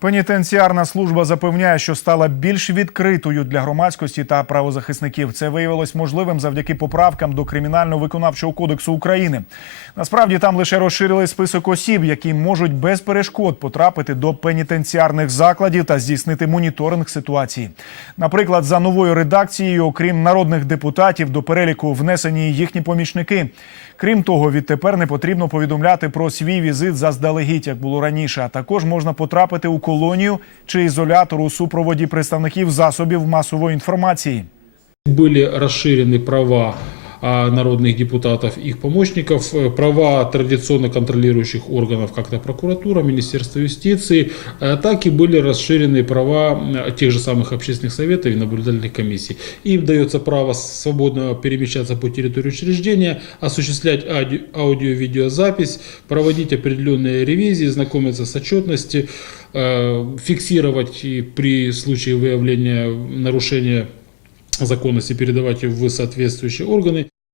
Пенітенціарна служба запевняє, що стала більш відкритою для громадськості та правозахисників. Це виявилось можливим завдяки поправкам до кримінально-виконавчого кодексу України. Насправді там лише розширили список осіб, які можуть без перешкод потрапити до пенітенціарних закладів та здійснити моніторинг ситуації. Наприклад, за новою редакцією, окрім народних депутатів, до переліку внесені їхні помічники. Крім того, відтепер не потрібно повідомляти про свій візит заздалегідь, як було раніше. А також можна потрапити у колонію чи ізолятор у супроводі представників засобів масової інформації. Были расширены права а, народных депутатов и их помощников, э, права традиционно контролирующих органов, как то прокуратура, Министерство юстиции, э, так и были расширены права м, тех же самых общественных советов и наблюдательных комиссий. Им дается право свободно перемещаться по территории учреждения, осуществлять ауди- аудио-видеозапись, проводить определенные ревизии, знакомиться с отчетностью, э, фиксировать и при случае выявления нарушения законности передавать ее в соответствующие органы.